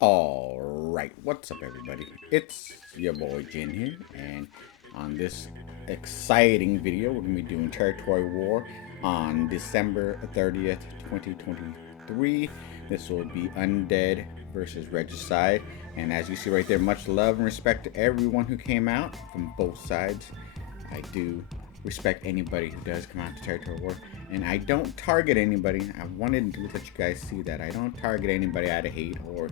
Alright, what's up everybody? It's your boy Jin here, and on this exciting video, we're going to be doing Territory War on December 30th, 2023. This will be Undead versus Regicide, and as you see right there, much love and respect to everyone who came out from both sides. I do respect anybody who does come out to Territory War, and I don't target anybody. I wanted to let you guys see that. I don't target anybody out of hate or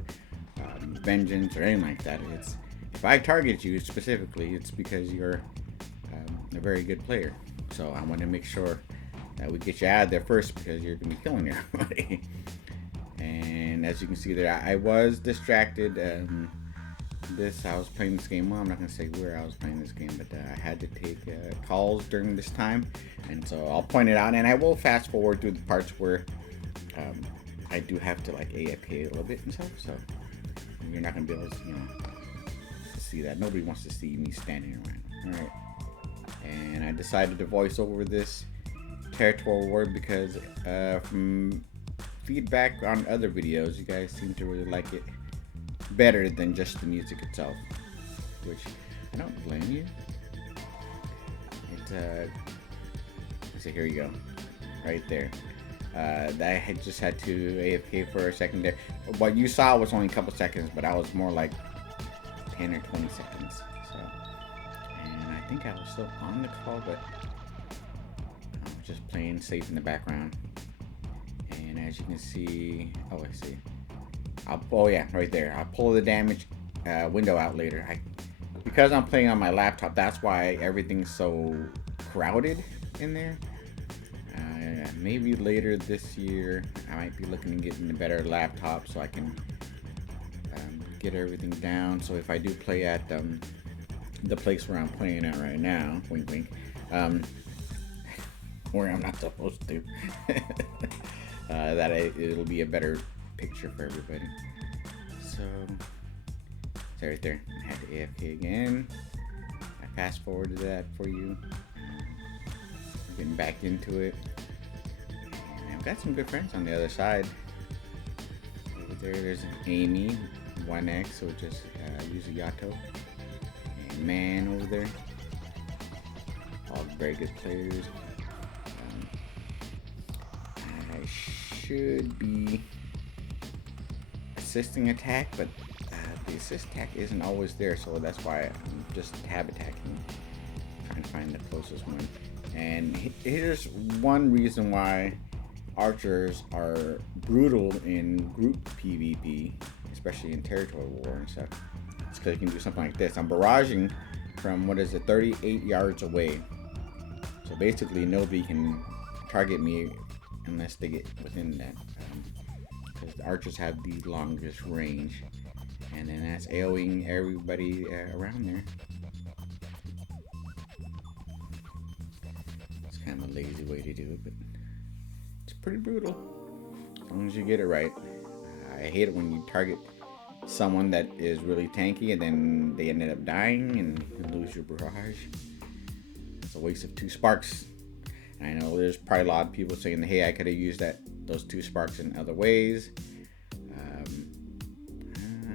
vengeance or anything like that. It's if I target you specifically, it's because you're a very good player. So I want to make sure that we get you out of there first because you're gonna be killing everybody. And as you can see there, I was distracted. I was playing this game. Well, I'm not gonna say where I was playing this game, but I had to take calls during this time, and so I'll point it out. And I will fast forward through the parts where I do have to like AFK a little bit and stuff. So you're not gonna be able to, to see that. Nobody wants to see me standing around. All right. And I decided to voice over this territory word because from feedback on other videos, you guys seem to really like it better than just the music itself, which I don't blame you. So here you go, right there. I had just had to AFK for a second there. What you saw was only a couple seconds, but I was more like 10 or 20 seconds. So, and I think I was still on the call, but I was just playing safe in the background. And as you can see, oh, I see. Oh yeah, right there. I'll pull the damage window out later. Because I'm playing on my laptop, that's why everything's so crowded in there. Maybe later this year, I might be looking to get a better laptop so I can get everything down. So if I do play at the place where I'm playing at right now, wink wink, where I'm not supposed to, it'll be a better picture for everybody. So right there, I had to AFK again. I fast forwarded that for you. Getting back into it. And I've got some good friends on the other side. Over there's Amy, 1X, so just use a Yato. And Man over there. All very good players. I should be assisting attack, but the assist attack isn't always there, so that's why I'm just tab attacking, trying to find the closest one. And here's one reason why archers are brutal in group PvP, especially in territory war and stuff. It's because you can do something like this. I'm barraging from 38 yards away. So basically nobody can target me unless they get within that. Because the archers have the longest range. And then that's AoEing everybody around there. Kind of a lazy way to do it, but it's pretty brutal as long as you get it right. I hate it when you target someone that is really tanky and then they ended up dying and you lose your barrage. It's a waste of 2 sparks. I know there's probably a lot of people saying that, hey, I could have used those 2 sparks in other ways.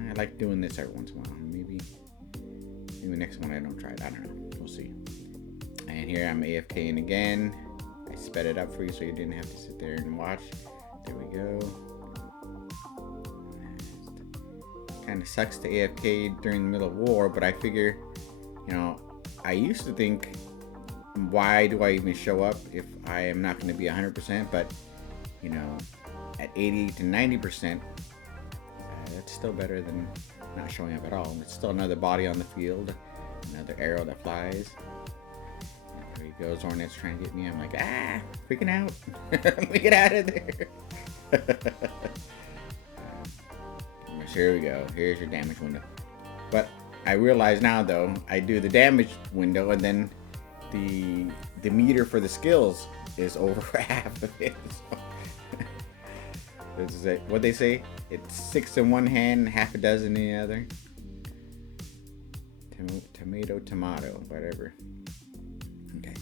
I like doing this every once in a while. Maybe next one I don't try it. I don't know. We'll see. And here I'm AFKing again. I sped it up for you so you didn't have to sit there and watch. There we go. Kind of sucks to AFK during the middle of war, but I figure, I used to think, why do I even show up if I am not going to be 100%? But, at 80 to 90%, that's still better than not showing up at all. It's still another body on the field, another arrow that flies. There he goes, Hornet's trying to get me. I'm like, freaking out. Let me get out of there. Here we go. Here's your damage window. But I realize now, though, I do the damage window, and then the meter for the skills is over half of it. So this is what they say. It's 6 in one hand, half a dozen in the other. Tomato, whatever. Okay.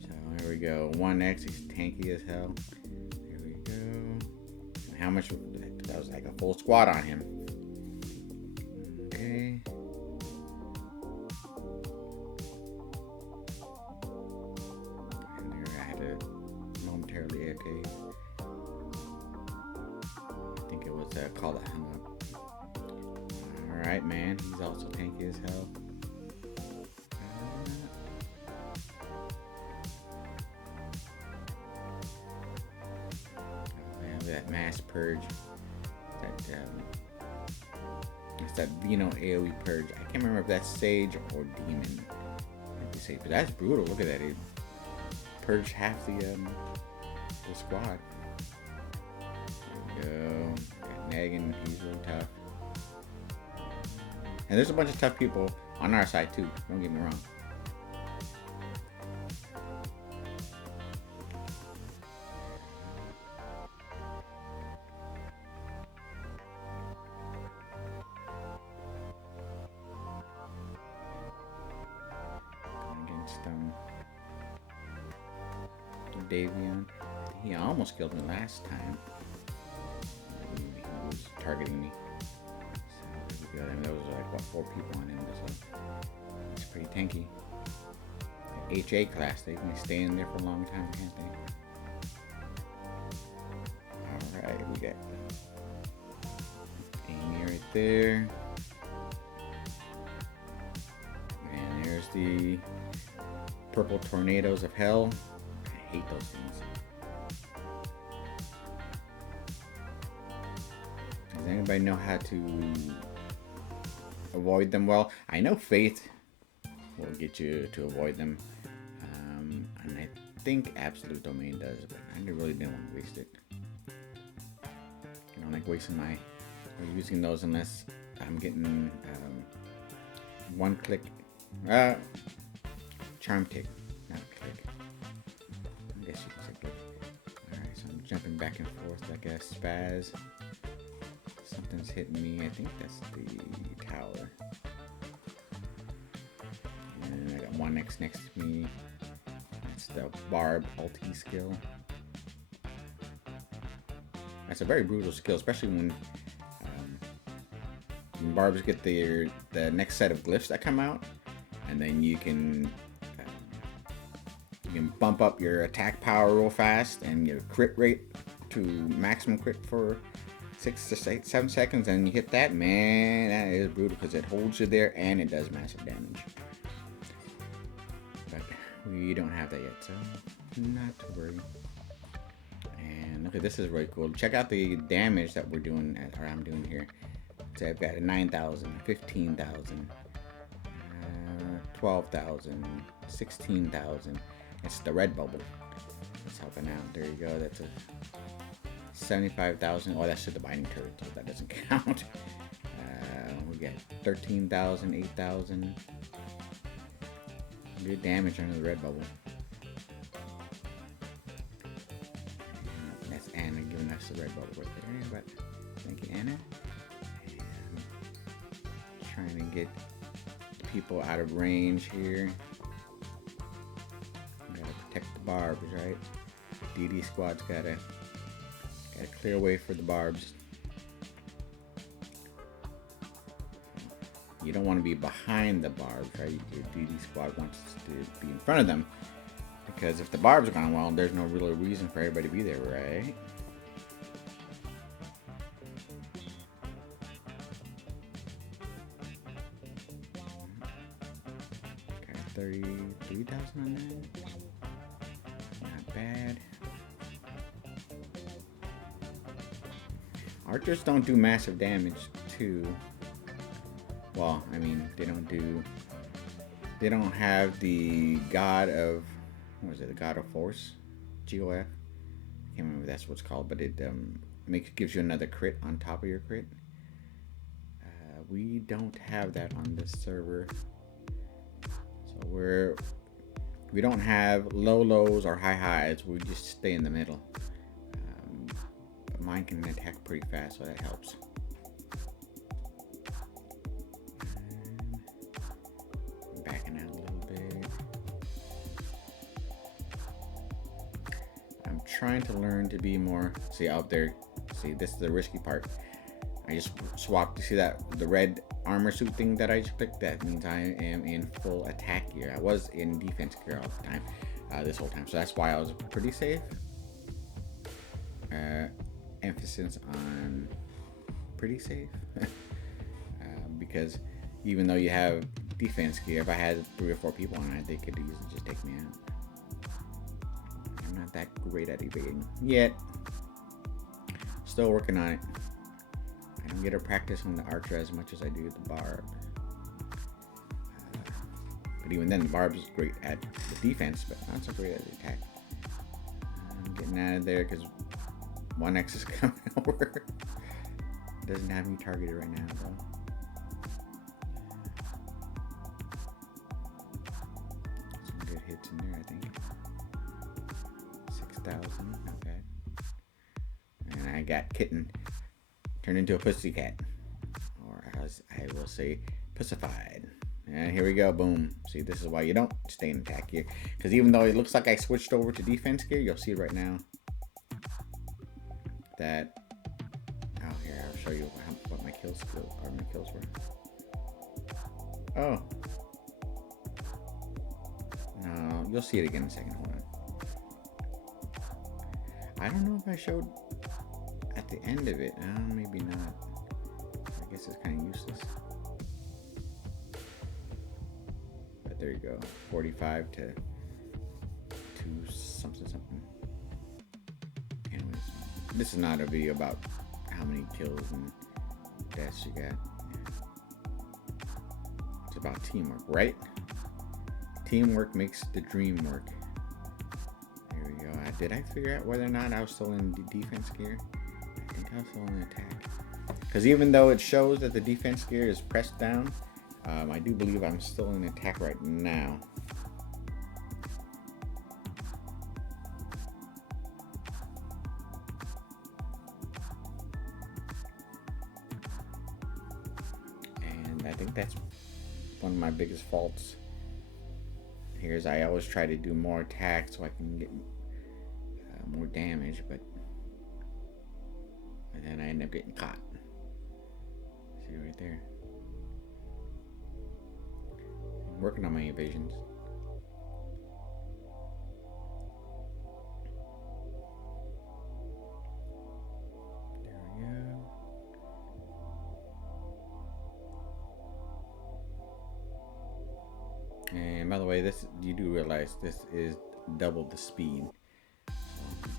So here we go. 1X, he's tanky as hell. Here we go. How much? That was like a full squad on him. Okay. And there I had to momentarily AFK. I think it was a call that hung up. Alright, man. He's also tanky as hell. That mass purge, it's that Vino AoE purge. I can't remember if that's Sage or Demon. Sage, but that's brutal. Look at that, it purged half the squad. There we go. Got Naggin, he's really tough. And there's a bunch of tough people on our side too. Don't get me wrong. Davion. He almost killed me last time. He was targeting me. So there we go. And there was like what, 4 people on him. So it's pretty tanky. The HA class, they can stay in there for a long time, can't they? Alright, we got Amy right there. And there's the purple tornadoes of hell. I hate those things. Does anybody know how to avoid them well? I know Faith will get you to avoid them. And I think Absolute Domain does, but I really didn't want to waste it. I don't like wasting my or using those unless I'm getting one click charm tick, not click. I guess you can say click. Alright, so I'm jumping back and forth like a spaz. Something's hitting me. I think that's the tower. And I got one next to me. That's the Barb ulti skill. That's a very brutal skill, especially when Barbs get the next set of glyphs that come out, and then you can bump up your attack power real fast and your crit rate to maximum crit for 6 to 7 seconds, and you hit that, man, that is brutal because it holds you there and it does massive damage. But we don't have that yet, so not to worry. And look at this, is really cool. Check out the damage that we're doing, or I'm doing here. So I've got a 9,000, 15,000, 12,000, 16,000. It's the red bubble. It's helping out. There you go. That's a 75,000. Oh, that's just the binding turret, so that doesn't count. We got 13,000, 8,000. Good damage under the red bubble. That's Anna giving us the red bubble right there. But thank you, Anna. Trying to get people out of range here. Gotta protect the barbs, right? DD squad's gotta clear away for the barbs. You don't want to be behind the barbs, right? Your DD squad wants to be in front of them, because if the barbs are gone, well, there's no real reason for everybody to be there, right? 33,000 on that. Not bad. Archers don't do massive damage too. Well, I mean, they don't have the god of, what was it, the god of force? GOF? I can't remember if that's what it's called, but it gives you another crit on top of your crit. We don't have that on this server. So we don't have low lows or high highs. We just stay in the middle. But mine can attack pretty fast, so that helps. Backing out a little bit. I'm trying to learn to be more. See out there. See, this is the risky part. I just swapped. You see that the red armor suit thing that I just picked? That means I am in full attack gear. I was in defense gear all the time, this whole time. So that's why I was pretty safe. Emphasis on pretty safe. Because even though you have defense gear, if I had 3 or 4 people on it, they could easily just take me out. I'm not that great at evading yet. Still working on it. I don't get to practice on the archer as much as I do the barb. But even then, the barb is great at the defense, but not so great at the attack. I'm getting out of there because 1X is coming over. It doesn't have me targeted right now, though. Some good hits in there, I think. 6,000, not bad. And I got Kitten turned into a pussycat, or as I will say, pussified. And here we go, boom. See, this is why you don't stay in attack gear, because even though it looks like I switched over to defense gear, you'll see right now that. Oh, here I'll show you what my kills were. Oh, no, you'll see it again in a second. Hold on. I don't know if I showed at the end of it. Maybe not. I guess it's kind of useless. But there you go. 45 to 2 something. Anyways, this is not a video about how many kills and deaths you got. It's about teamwork, right? Teamwork makes the dream work. There we go. Did I figure out whether or not I was still in defense gear? I think I was still in attack. Because even though it shows that the defense gear is pressed down, I do believe I'm still in attack right now. And I think that's one of my biggest faults here is I always try to do more attack so I can get more damage, but and then I end up getting caught. See right there. I'm working on my evasions. There we go. And by the way, this you do realize this is double the speed.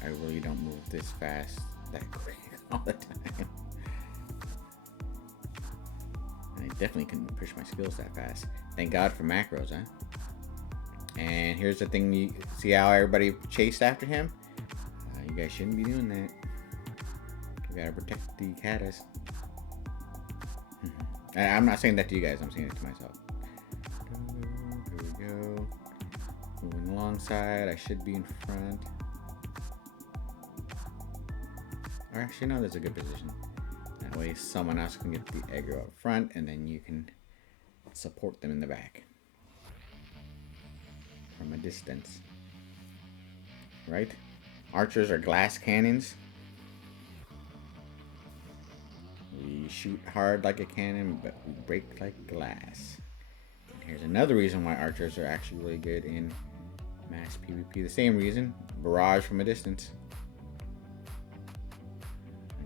I really don't move this fast that quick all the time. I definitely couldn't push my skills that fast. Thank God for macros, huh? And here's the thing, you see how everybody chased after him? You guys shouldn't be doing that. You gotta protect the caddis. I'm not saying that to you guys, I'm saying it to myself. Here we go. Moving alongside, I should be in front. Or actually, no, there's a good position. That way someone else can get the aggro up front and then you can support them in the back. From a distance. Right? Archers are glass cannons. We shoot hard like a cannon, but we break like glass. And here's another reason why archers are actually really good in mass PvP. The same reason, barrage from a distance.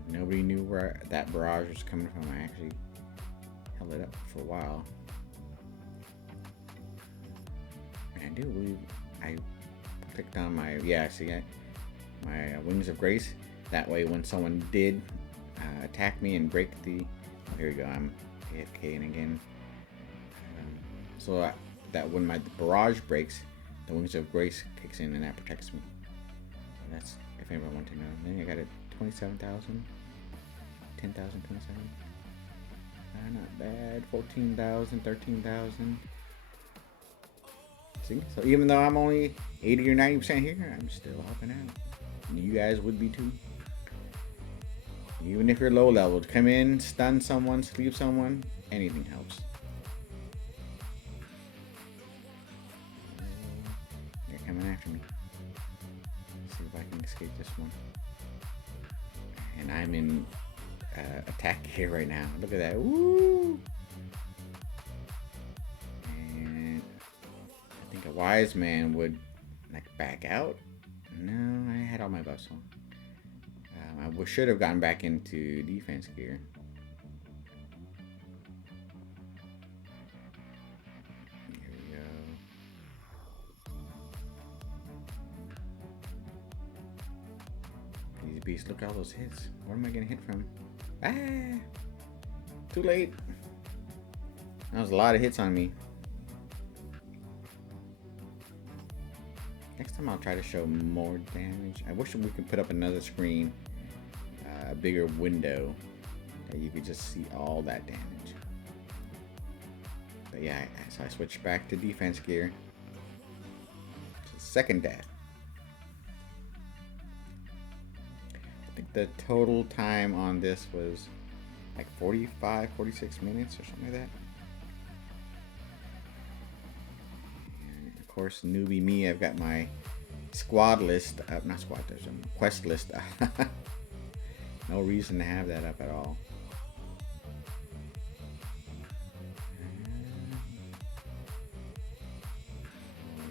Nobody knew where that barrage was coming from. I actually held it up for a while. And I do believe I picked on my, my Wings of Grace. That way when someone did attack me and break the, oh, here we go, I'm AFKing again. So that when my barrage breaks, the Wings of Grace kicks in and that protects me. That's if anyone wants to know. Then I got it 27,000. 10,000, 27. Not bad. 14,000, 13,000. See? So even though I'm only 80 or 90% here, I'm still helping out. And you guys would be too. Even if you're low level, come in, stun someone, sleep someone, anything helps. They're coming after me. Let's see if I can escape this one. And I'm in attack here right now. Look at that. Woo! And I think a wise man would like back out. No, I had all my buffs on. I should have gotten back into defense gear. Here we go. These beasts, look at all those hits. Where am I getting hit from? Ah! Too late. That was a lot of hits on me. Next time I'll try to show more damage. I wish we could put up another screen, a bigger window, that you could just see all that damage. But yeah, so I switched back to defense gear. Second death. I think the total time on this was like 45, 46 minutes or something like that. Of course, newbie me, I've got my squad list up, not squad, there's a quest list. No reason to have that up at all.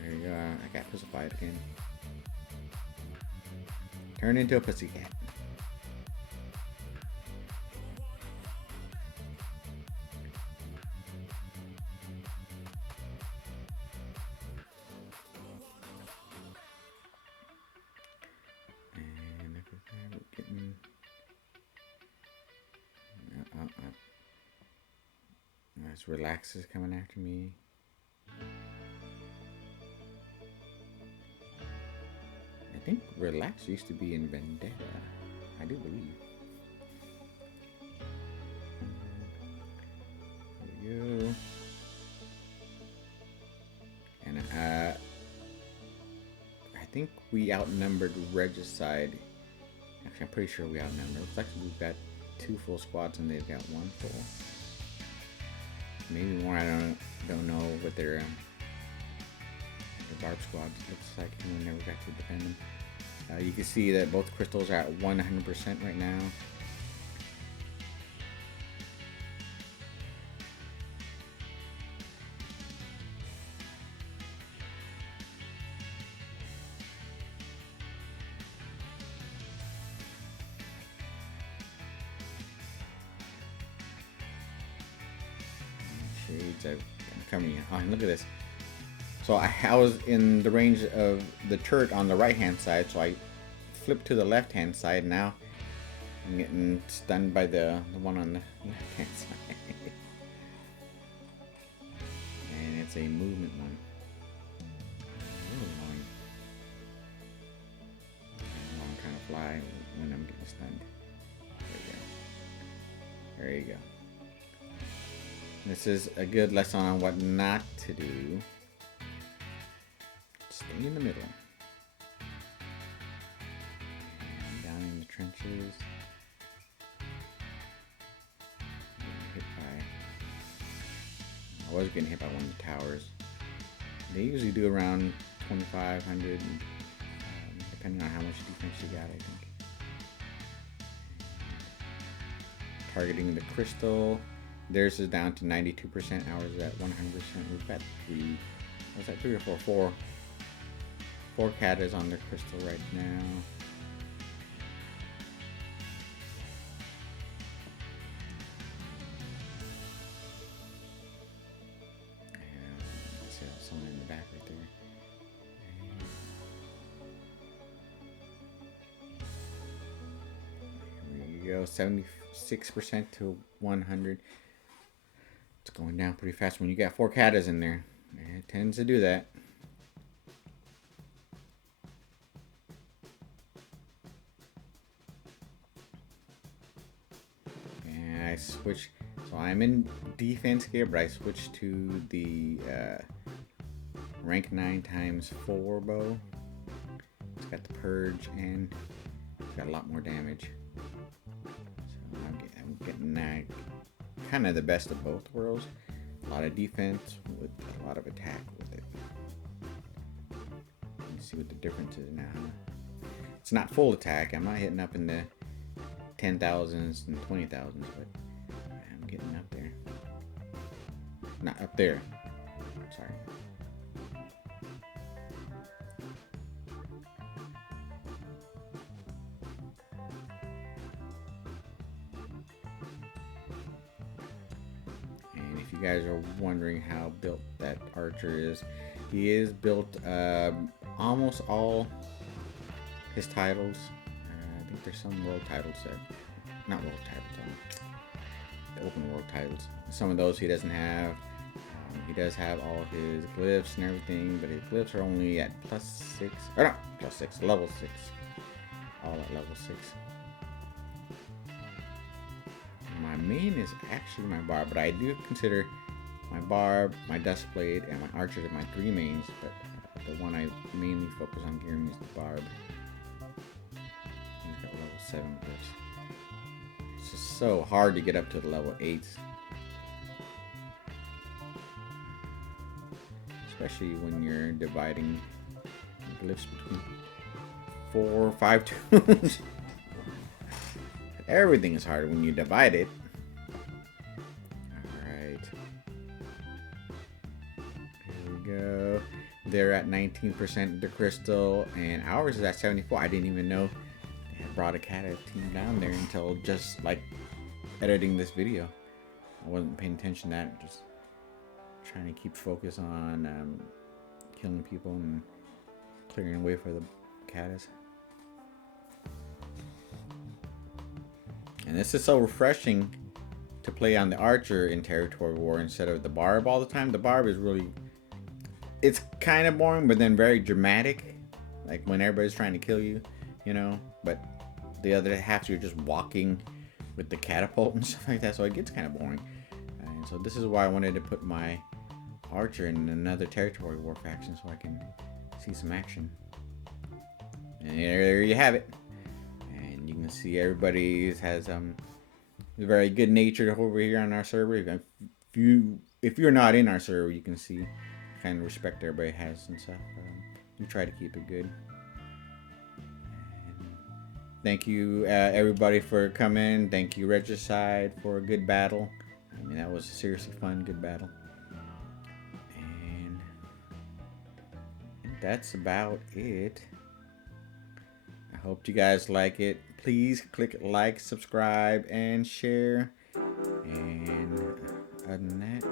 There you go, I got pussified again. Turn into a pussycat. There's Relaxes coming after me. I think Relax used to be in Vendetta. I do believe. There we go. And I think we outnumbered Regicide. Actually, I'm pretty sure we outnumbered. Looks like we've got 2 full squads and they've got 1 full. Maybe more. I don't know what their barb squad looks like. We never got to defend them. You can see that both crystals are at 100% right now. Shades, I'm coming in. Oh, and look at this. So I was in the range of the turret on the right hand side, so I flipped to the left hand side. Now I'm getting stunned by the one on the left hand side. And it's a movement one. Really annoying. I'm trying to fly when I'm getting stunned. There you go. This is a good lesson on what not to do. Stay in the middle. And down in the trenches. I was getting hit by one of the towers. They usually do around 2,500, depending on how much defense you got, I think. Targeting the crystal. Theirs is down to 92%. Ours is at 100%. We've got 3. What's that? 3 or 4? 4 katas on the crystal right now. Let's see, someone in the back right there. Here we go. 76% to 100. It's going down pretty fast when you got 4 katas in there. It tends to do that. And I switched, so I'm in defense gear, but I switched to the rank 9 times 4 bow. It's got the purge and it's got a lot more damage. So I'm getting that. Kind of the best of both worlds. A lot of defense with a lot of attack with it. Let's see what the difference is now. It's not full attack. I'm not hitting up in the 10,000s and 20,000s, but I'm getting up there. Not up there. Sorry. And if you guys are wondering how built that archer is, he is built almost all his titles. I think there's some world titles that, not world titles, the open world titles. Some of those he doesn't have. He does have all his glyphs and everything, but his glyphs are only at +6, or not +6, level 6. All at level 6. My main is actually my barb, but I do consider my barb, my dustblade, and my archer my 3 mains, but the one I mainly focus on gearing is the barb. He's got level 7 glyphs. It's just so hard to get up to the level 8s. Especially when you're dividing glyphs between 4 or 5 tombs. Everything is harder when you divide it. Alright. Here we go. They're at 19% the crystal, and ours is at 74. I didn't even know they had brought a cat team down there until just like editing this video. I wasn't paying attention to that. Just trying to keep focus on killing people and clearing away for the caddis. And this is so refreshing to play on the archer in Territory War instead of the barb all the time. The barb is really, it's kind of boring, but then very dramatic, like when everybody's trying to kill you, you know, but the other half you're just walking with the catapult and stuff like that, so it gets kind of boring. And so this is why I wanted to put my archer in another Territory War faction so I can see some action. And there you have it. And you can see everybody has a very good natured over here on our server. If you're not in our server, you can see the kind of respect everybody has and stuff. We try to keep it good. And thank you everybody for coming. Thank you Regicide for a good battle. I mean, that was a seriously fun, good battle. And I think that's about it. I hope you guys like it. Please click like, subscribe, and share. And other than that,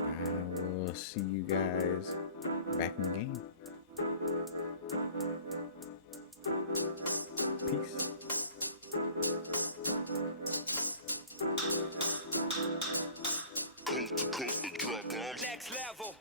I will see you guys back in the game. Peace. Next level.